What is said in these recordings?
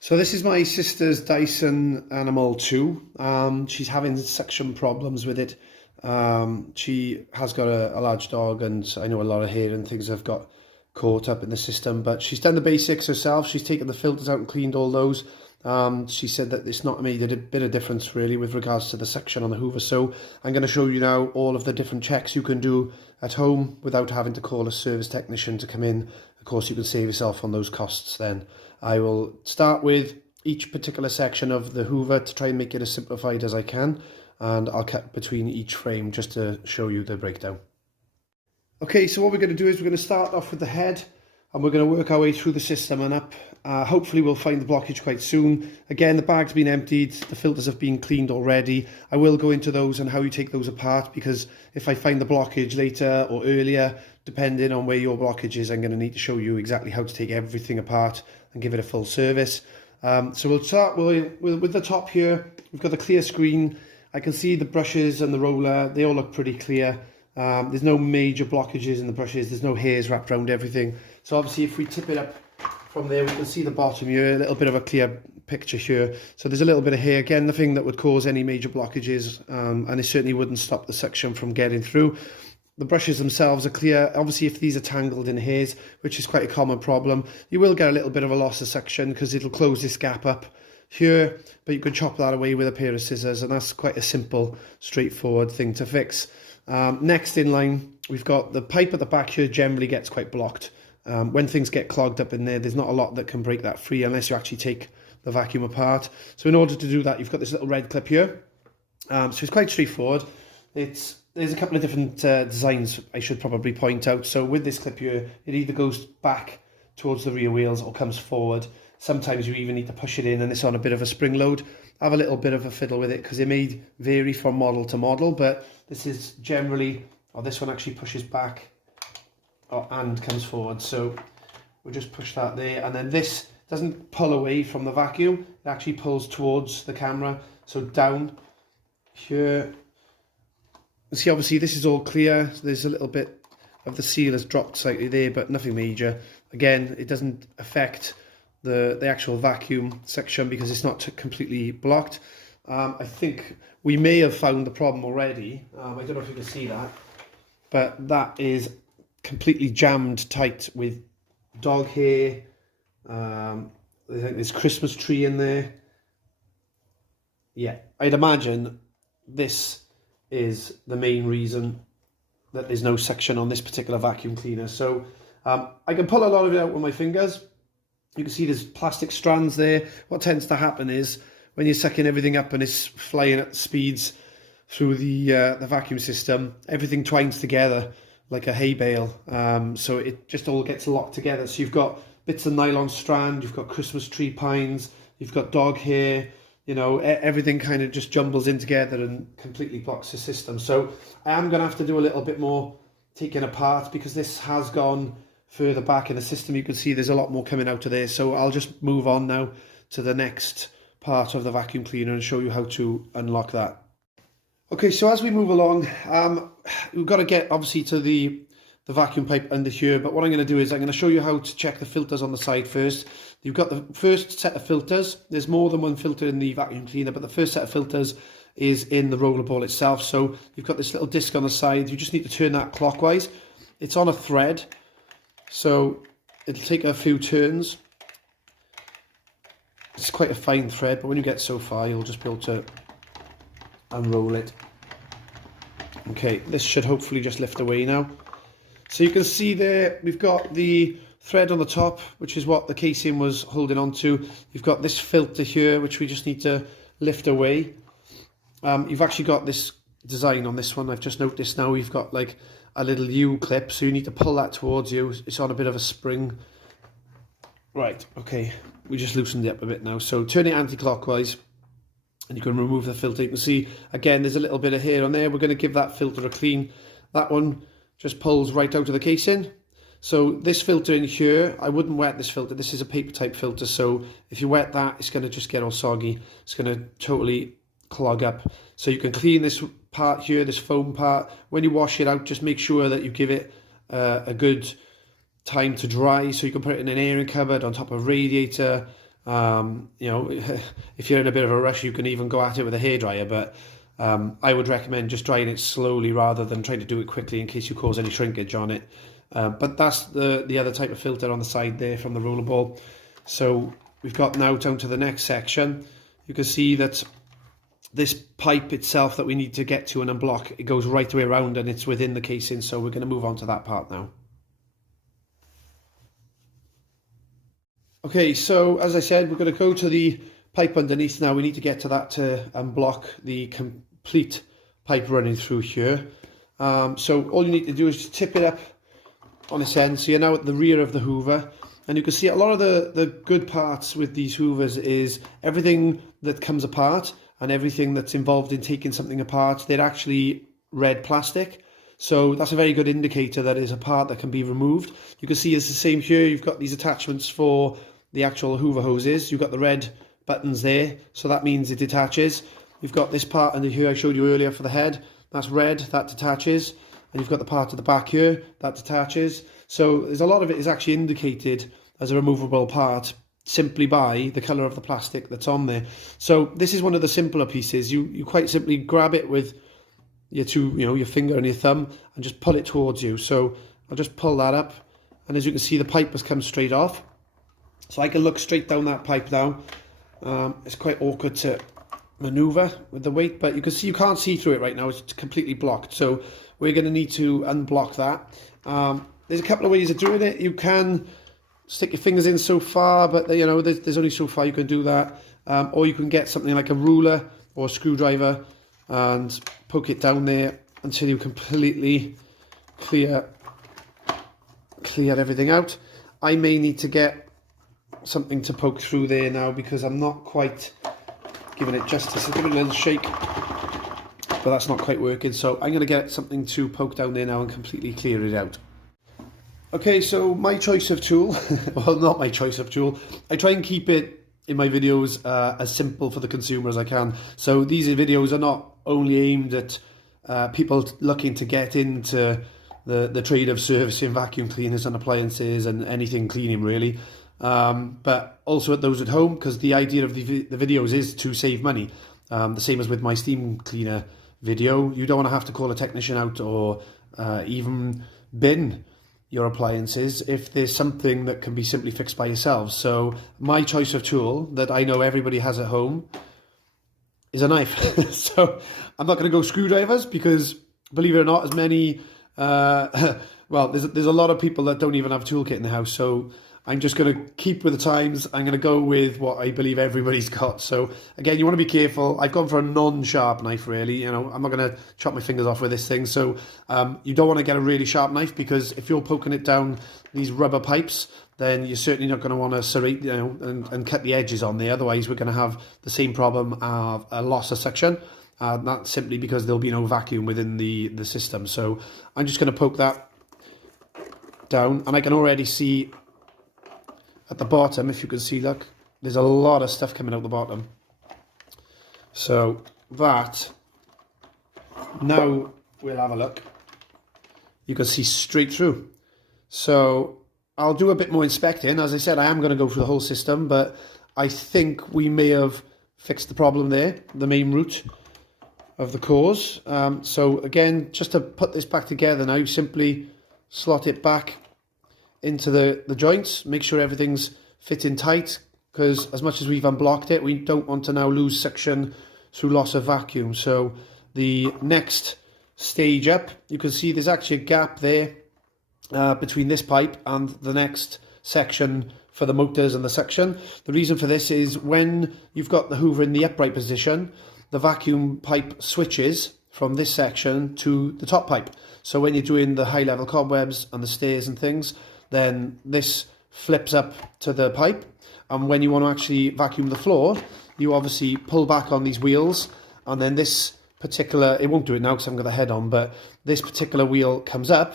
So this is my sister's Dyson Animal 2. She's having suction problems with it. She has got a large dog, and I know a lot of hair and things have got caught up in the system, but she's done the basics herself. She's taken the filters out and cleaned all those. She said that it's not made a bit of difference really with regards to the suction on the Hoover. So I'm going to show you now all of the different checks you can do at home without having to call a service technician to come in. Of course, you can save yourself on those costs then. I will start with each particular section of the Hoover to try and make it as simplified as I can, and I'll cut between each frame just to show you the breakdown. Okay, so what we're going to do is we're going to start off with the head, and we're going to work our way through the system and up. Hopefully we'll find the blockage quite soon. Again, the bag's been emptied, the filters have been cleaned already. I will go into those and how you take those apart, because if I find the blockage later or earlier, depending on where your blockage is, I'm going to need to show you exactly how to take everything apart and give it a full service. So we'll start with the top here. We've got the clear screen. I can see the brushes and the roller, they all look pretty clear. There's no major blockages in the brushes, there's no hairs wrapped around everything. So obviously if we tip it up from there, we can see the bottom here, a little bit of a clear picture here. So there's a little bit of hair, again, nothing that would cause any major blockages, and it certainly wouldn't stop the suction from getting through. The brushes themselves are clear. Obviously, if these are tangled in hairs, which is quite a common problem, you will get a little bit of a loss of suction because it'll close this gap up here, but you can chop that away with a pair of scissors, and that's quite a simple, straightforward thing to fix. Next in line, we've got the pipe at the back here generally gets quite blocked. When things get clogged up in there, there's not a lot that can break that free unless you actually take the vacuum apart. So in order to do that, you've got this little red clip here. So it's quite straightforward. There's a couple of different designs I should probably point out. So with this clip here, it either goes back towards the rear wheels or comes forward. Sometimes you even need to push it in and it's on a bit of a spring load. Have a little bit of a fiddle with it because it may vary from model to model, but this is generally, this one actually pushes back and comes forward. So we'll just push that there, and then this doesn't pull away from the vacuum, it actually pulls towards the camera. So down here, see, obviously this is all clear. There's a little bit of the seal has dropped slightly there, but nothing major. Again, it doesn't affect the actual vacuum section because it's not completely blocked. I think we may have found the problem already. I don't know if you can see that, but that is completely jammed tight with dog hair. I think there's Christmas tree in there. Yeah, I'd imagine this is the main reason that there's no suction on this particular vacuum cleaner. So I can pull a lot of it out with my fingers. You can see there's plastic strands there. What tends to happen is when you're sucking everything up and it's flying at speeds through the vacuum system, everything twines together like a hay bale. So it just all gets locked together. So you've got bits of nylon strand, you've got Christmas tree pines, you've got dog hair, you know, everything kind of just jumbles in together and completely blocks the system. So I am going to have to do a little bit more taking apart because this has gone further back in the system. You can see there's a lot more coming out of there. So I'll just move on now to the next part of the vacuum cleaner and show you how to unlock that. Okay, so as we move along, we've got to get obviously to the vacuum pipe under here, but what I'm going to do is I'm going to show you how to check the filters on the side first. You've got the first set of filters. There's more than one filter in the vacuum cleaner, but the first set of filters is in the roller ball itself. So you've got this little disc on the side. You just need to turn that clockwise. It's on a thread, so it'll take a few turns. It's quite a fine thread, but when you get so far, you'll just be able to unroll it. Okay, this should hopefully just lift away now. So you can see there, we've got the thread on the top, which is what the casing was holding on to. You've got this filter here, which we just need to lift away. You've actually got this design on this one. I've just noticed now we've got like a little U clip, so you need to pull that towards you. It's on a bit of a spring. Right, okay, we just loosened it up a bit now. So turn it anti-clockwise and you can remove the filter. You can see, again, there's a little bit of hair on there. We're going to give that filter a clean. That one just pulls right out of the casing. So this filter in here, I wouldn't wet this filter. This is a paper type filter, so if you wet that, it's going to just get all soggy. It's going to totally clog up. So you can clean this part here, this foam part. When you wash it out, just make sure that you give it a good time to dry, so you can put it in an airing cupboard on top of a radiator, You know, if you're in a bit of a rush, you can even go at it with a hairdryer, but I would recommend just drying it slowly rather than trying to do it quickly in case you cause any shrinkage on it. But that's the other type of filter on the side there from the rollerball. So we've got now down to the next section. You can see that this pipe itself that we need to get to and unblock, it goes right the way around and it's within the casing, so we're going to move on to that part now. Okay, so as I said, we're going to go to the pipe underneath now. We need to get to that to unblock the complete pipe running through here. So all you need to do is just tip it up on its end. So you're now at the rear of the Hoover, and you can see a lot of the good parts with these Hoovers is everything that comes apart and everything that's involved in taking something apart, they're actually red plastic. So that's a very good indicator that it's a part that can be removed. You can see it's the same here. You've got these attachments for the actual Hoover hoses. You've got the red buttons there, so that means it detaches. You've got this part under here I showed you earlier for the head. That's red, that detaches. And you've got the part at the back here, that detaches. So there's a lot of it is actually indicated as a removable part simply by the colour of the plastic that's on there. So this is one of the simpler pieces. You quite simply grab it with your your finger and your thumb and just pull it towards you. So I'll just pull that up, and as you can see the pipe has come straight off. So I can look straight down that pipe now. It's quite awkward to maneuver with the weight, but you can see you can't see through it right now. It's completely blocked. So we're going to need to unblock that. There's a couple of ways of doing it. You can stick your fingers in so far, but there's only so far you can do that. Or you can get something like a ruler or a screwdriver and poke it down there until you completely clear everything out. I may need to get something to poke through there now because I'm not quite giving it justice. I'll give it a little shake, but that's not quite working. So I'm going to get something to poke down there now and completely clear it out. Okay, so my choice of tool, well, not my choice of tool. I try and keep it in my videos as simple for the consumer as I can. So these videos are not only aimed at people looking to get into the trade of servicing vacuum cleaners and appliances and anything cleaning really, but also at those at home, because the idea of the videos is to save money. The same as with my steam cleaner video. You don't want to have to call a technician out or even bin your appliances if there's something that can be simply fixed by yourselves. So my choice of tool that I know everybody has at home is a knife. So I'm not going to go screwdrivers because, believe it or not, as many well, there's a lot of people that don't even have a toolkit in the house. So I'm just going to keep with the times. I'm going to go with what I believe everybody's got. So again, you want to be careful. I've gone for a non-sharp knife, really. I'm not going to chop my fingers off with this thing. So you don't want to get a really sharp knife, because if you're poking it down these rubber pipes, then you're certainly not going to want to serrate, and cut the edges on there. Otherwise, we're going to have the same problem of a loss of suction. That's simply because there'll be no vacuum within the system. So I'm just going to poke that down, and I can already see at the bottom, if you can see, look, there's a lot of stuff coming out the bottom. So that, now we'll have a look. You can see straight through. So I'll do a bit more inspecting. As I said, I am going to go through the whole system, but I think we may have fixed the problem there, the main root of the cause. So again, just to put this back together now, simply slot it back into the joints, make sure everything's fitting tight, because as much as we've unblocked it, we don't want to now lose suction through loss of vacuum. So the next stage up, you can see there's actually a gap there between this pipe and the next section for the motors and the suction. The reason for this is when you've got the Hoover in the upright position, the vacuum pipe switches from this section to the top pipe. So when you're doing the high level cobwebs and the stairs and things, then this flips up to the pipe, and when you want to actually vacuum the floor, you obviously pull back on these wheels, and then this particular, it won't do it now because I haven't got the head on, but this particular wheel comes up,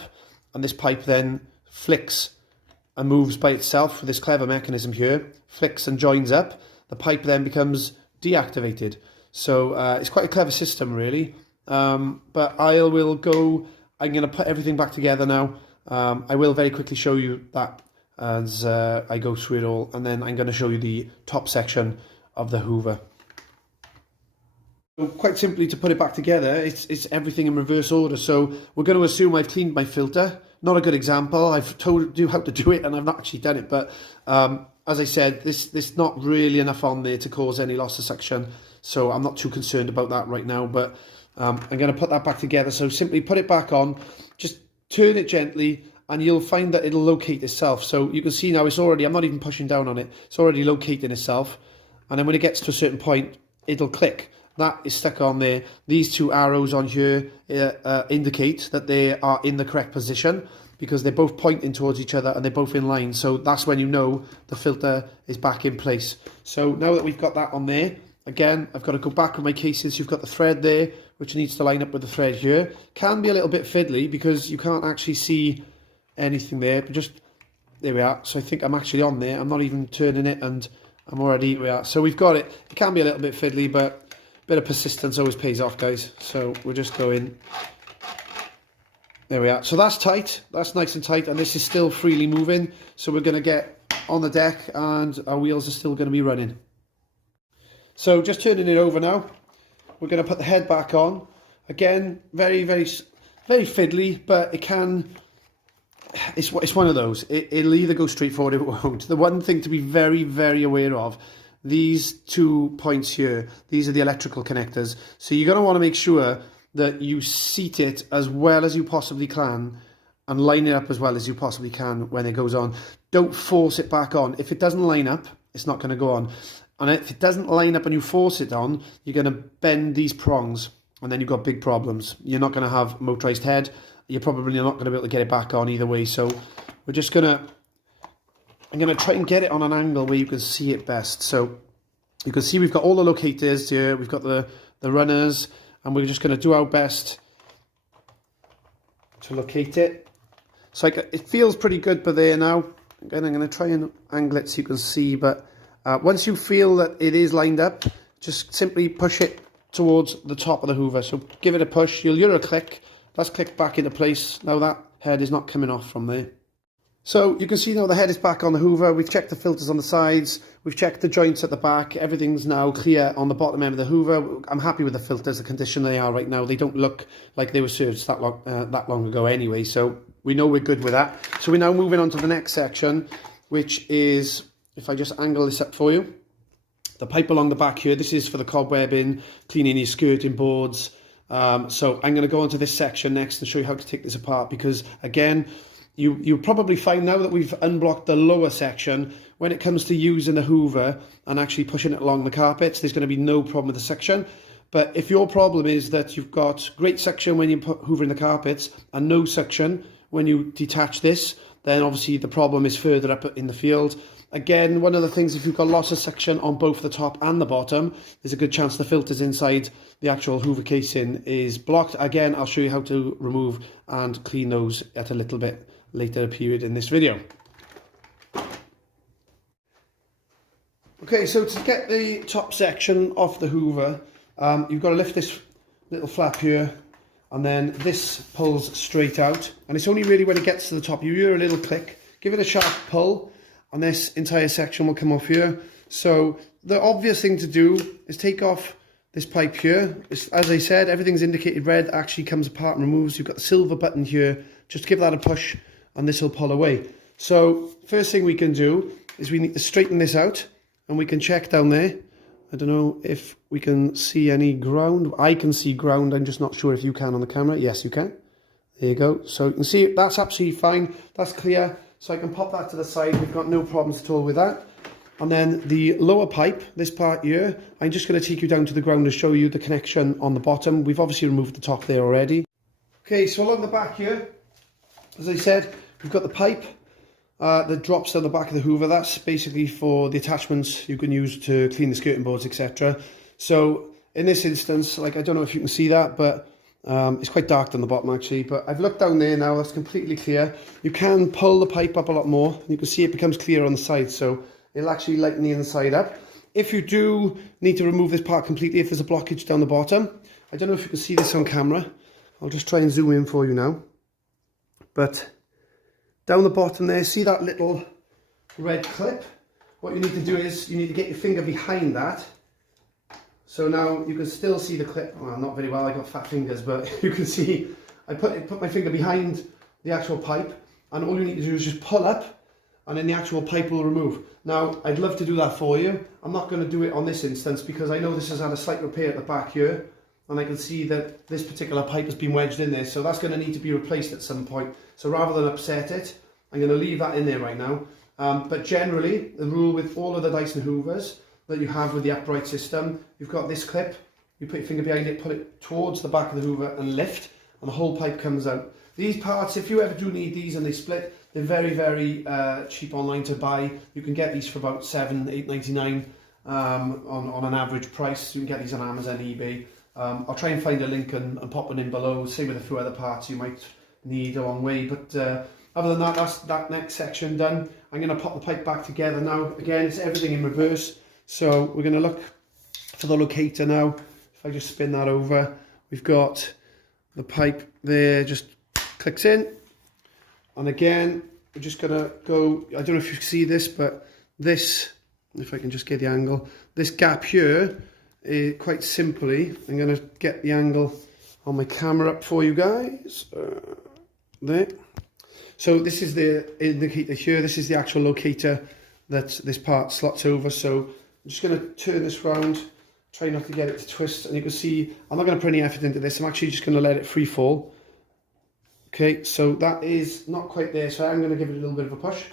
and this pipe then flicks and moves by itself with this clever mechanism here, flicks and joins up. The pipe then becomes deactivated. So it's quite a clever system really, but I'm going to put everything back together now. I will very quickly show you that as I go through it all, and then I'm going to show you the top section of the Hoover. So quite simply, to put it back together, it's everything in reverse order. So we're going to assume I've cleaned my filter. Not a good example. I've told you how to do it and I've not actually done it. But as I said, there's not really enough on there to cause any loss of suction. So I'm not too concerned about that right now. But I'm going to put that back together. So simply put it back on. Just turn it gently and you'll find that it'll locate itself. So you can see now it's already, I'm not even pushing down on it. It's already locating itself. And then when it gets to a certain point, it'll click. That is stuck on there. These two arrows on here indicate that they are in the correct position because they're both pointing towards each other and they're both in line. So that's when you know the filter is back in place. So now that we've got that on there, again, I've got to go back with my cases. You've got the thread there, which needs to line up with the thread here. Can be a little bit fiddly because you can't actually see anything there, but just, there we are. So I think I'm actually on there. I'm not even turning it and I'm already, here we are. So we've got it. It can be a little bit fiddly, but bit of persistence always pays off, guys. So we're just going, there we are. So that's tight, that's nice and tight, and this is still freely moving. So we're going to get on the deck and our wheels are still going to be running. So just turning it over now, we're going to put the head back on. Again, very fiddly, but it can, it's one of those. It'll either go straight forward or it won't. The one thing to be very aware of, these 2 points here, these are the electrical connectors. So you're going to want to make sure that you seat it as well as you possibly can and line it up as well as you possibly can when it goes on. Don't force it back on. If it doesn't line up, it's not going to go on. And if it doesn't line up and you force it on, you're going to bend these prongs and then you've got big problems. You're not going to have motorized head. You're probably not going to be able to get it back on either way. So we're just going to, I'm going to try and get it on an angle where you can see it best. So you can see we've got all the locators here, we've got the runners, and we're just going to do our best to locate it. So it feels pretty good by there now. Again, I'm going to try and angle it so you can see, but once you feel that it is lined up, just simply push it towards the top of the Hoover. So give it a push, you'll hear a click, that's clicked back into place. Now that head is not coming off from there. So you can see now the head is back on the Hoover. We've checked the filters on the sides. We've checked the joints at the back. Everything's now clear on the bottom end of the Hoover. I'm happy with the filters, the condition they are right now. They don't look like they were serviced that long ago anyway. So we know we're good with that. So we're now moving on to the next section, which is, if I just angle this up for you, the pipe along the back here. This is for the cobwebbing, cleaning your skirting boards. So I'm going to go on to this section next and show you how to take this apart because, again, You'll probably find now that we've unblocked the lower section, when it comes to using the Hoover and actually pushing it along the carpets, there's going to be no problem with the suction. But if your problem is that you've got great suction when you're hoovering the carpets and no suction when you detach this, then obviously the problem is further up in the field. Again, one of the things, if you've got lots of suction on both the top and the bottom, there's a good chance the filters inside the actual Hoover casing is blocked. Again, I'll show you how to remove and clean those at a little bit later period in this video. Okay, so to get the top section off the Hoover, you've got to lift this little flap here, and then this pulls straight out, and it's only really when it gets to the top you hear a little click. Give it a sharp pull and this entire section will come off here. So the obvious thing to do is take off this pipe here. As I said, everything's indicated red, actually comes apart and removes. You've got the silver button here, just give that a push and this will pull away. So first thing we can do is we need to straighten this out, and we can check down there. I don't know if we can see any ground. I can see ground, I'm just not sure if you can on the camera. Yes, you can. There you go. So you can see that's absolutely fine. That's clear. So I can pop that to the side. We've got no problems at all with that. And then the lower pipe, this part here, I'm just going to take you down to the ground and show you the connection on the bottom. We've obviously removed the top there already. Okay, so along the back here, as I said, we've got the pipe that drops down the back of the Hoover. That's basically for the attachments you can use to clean the skirting boards, etc. So in this instance, like, I don't know if you can see that, but it's quite dark down the bottom actually. But I've looked down there now, that's completely clear. You can pull the pipe up a lot more. You can see it becomes clear on the side, so it'll actually lighten the inside up. If you do need to remove this part completely, if there's a blockage down the bottom, I don't know if you can see this on camera. I'll just try and zoom in for you now. But down the bottom there, see that little red clip. What you need to do is you need to get your finger behind that. So now you can still see the clip. Well, not very well, I got fat fingers, but you can see I put my finger behind the actual pipe, and all you need to do is just pull up, and then the actual pipe will remove. Now, I'd love to do that for you. I'm not going to do it on this instance because I know this has had a slight repair at the back here, and I can see that this particular pipe has been wedged in there, so that's going to need to be replaced at some point. So rather than upset it, I'm going to leave that in there right now. But generally, the rule with all of the Dyson Hoovers that you have with the upright system, you've got this clip, you put your finger behind it, put it towards the back of the Hoover and lift, and the whole pipe comes out. These parts, if you ever do need these and they split, they're very, very cheap online to buy. You can get these for about £7, £8.99 on an average price. You can get these on Amazon, eBay. I'll try and find a link and pop it in below, same with a few other parts you might need along the way. But other than that, that's that next section done. I'm going to pop the pipe back together now. Again, it's everything in reverse. So we're going to look for the locator now. If I just spin that over, we've got the pipe there, just clicks in. And again, we're just going to go, I don't know if you can see this, but this, if I can just get the angle, this gap here, quite simply, I'm going to get the angle on my camera up for you guys. There. So this is the indicator here. This is the actual locator that this part slots over. So I'm just going to turn this round, try not to get it to twist. And you can see, I'm not going to put any effort into this. I'm actually just going to let it free fall. Okay, so that is not quite there. So I'm going to give it a little bit of a push.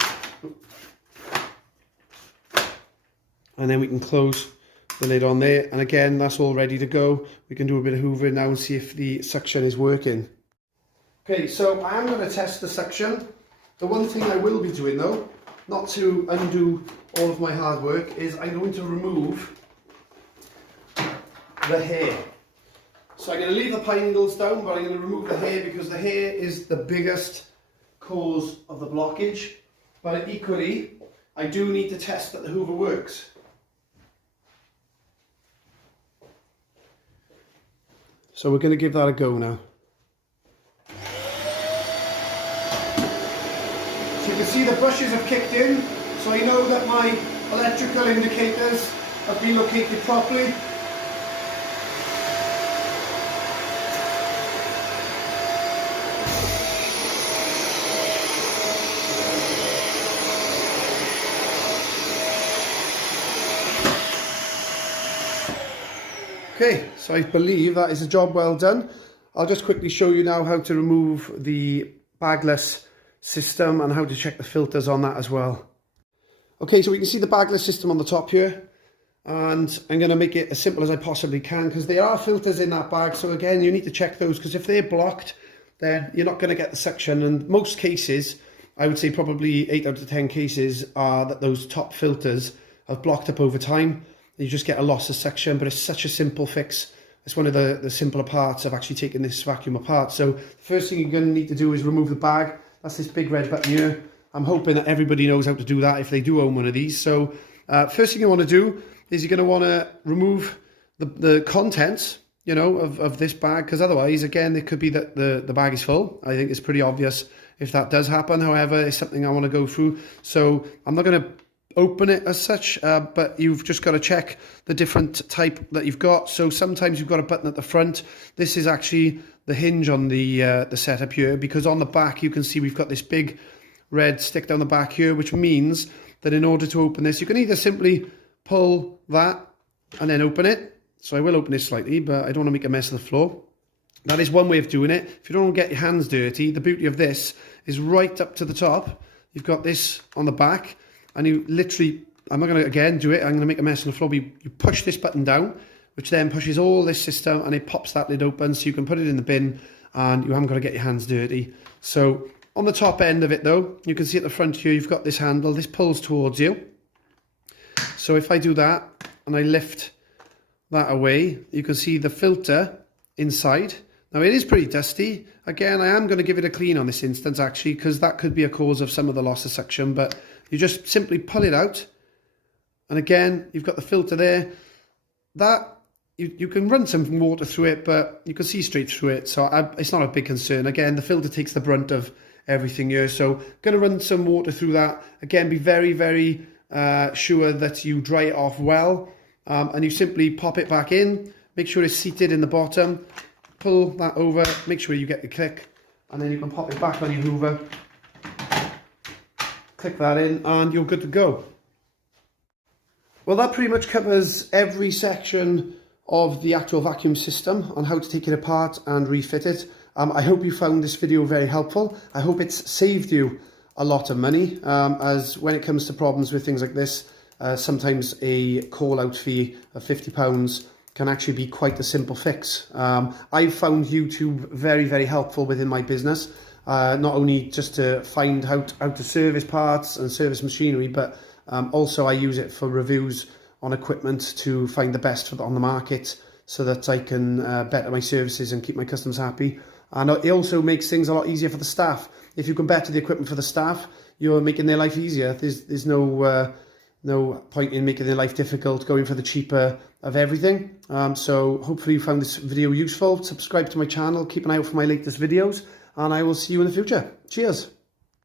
And then we can close the lid on there. And again, that's all ready to go. We can do a bit of hoovering now and see if the suction is working. Okay, so I am going to test the suction. The one thing I will be doing though, not to undo all of my hard work, is I'm going to remove the hair. So I'm going to leave the pine needles down, but I'm going to remove the hair because the hair is the biggest cause of the blockage. But equally, I do need to test that the Hoover works. So we're going to give that a go now. So you can see the brushes have kicked in, so I know that my electrical indicators have been located properly. Okay, so I believe that is a job well done. I'll just quickly show you now how to remove the bagless system and how to check the filters on that as well. Okay, so we can see the bagless system on the top here, and I'm going to make it as simple as I possibly can because there are filters in that bag. So again, you need to check those because if they're blocked, then you're not going to get the suction. And most cases, I would say probably 8 out of 10 cases, are that those top filters have blocked up over time. You just get a loss of suction, but it's such a simple fix. It's one of the simpler parts of actually taking this vacuum apart. So the first thing you're going to need to do is remove the bag. That's this big red button here. I'm hoping that everybody knows how to do that if they do own one of these. So first thing you want to do is you're going to want to remove the contents, you know, of this bag, because otherwise, again, it could be that the bag is full. I think it's pretty obvious if that does happen. However, it's something I want to go through. So I'm not going to open it as such, but you've just got to check the different type that you've got. So sometimes you've got a button at the front. This is actually the hinge on the setup here, because on the back you can see we've got this big red stick down the back here, which means that in order to open this, you can either simply pull that and then open it. So I will open it slightly, but I don't want to make a mess of the floor. That is one way of doing it. If you don't want to get your hands dirty, the beauty of this is right up to the top. You've got this on the back, and you literally, I'm not going to again do it, I'm going to make a mess on the floor, but you push this button down, which then pushes all this system and it pops that lid open so you can put it in the bin and you haven't got to get your hands dirty. So on the top end of it though, you can see at the front here, you've got this handle, this pulls towards you. So if I do that and I lift that away, you can see the filter inside. Now it is pretty dusty. Again, I am going to give it a clean on this instance actually, because that could be a cause of some of the loss of suction, but you just simply pull it out. And again, you've got the filter there. That, you can run some water through it, but you can see straight through it. So it's not a big concern. Again, the filter takes the brunt of everything here. So going to run some water through that. Again, be very, very sure that you dry it off well. And you simply pop it back in, make sure it's seated in the bottom, pull that over, make sure you get the click, and then you can pop it back on your Hoover, click that in, and you're good to go. Well, that pretty much covers every section of the actual vacuum system on how to take it apart and refit it. I hope you found this video very helpful. I hope it's saved you a lot of money, as when it comes to problems with things like this, sometimes a call-out fee of £50 can actually be quite a simple fix. I've found YouTube very, very helpful within my business, not only just to find how to service parts and service machinery, but also I use it for reviews on equipment to find the best on the market so that I can better my services and keep my customers happy. And it also makes things a lot easier for the staff. If you can better the equipment for the staff, you're making their life easier. There's no point in making their life difficult, going for the cheaper of everything. So hopefully you found this video useful. Subscribe to my channel, keep an eye out for my latest videos, and I will see you in the future. Cheers.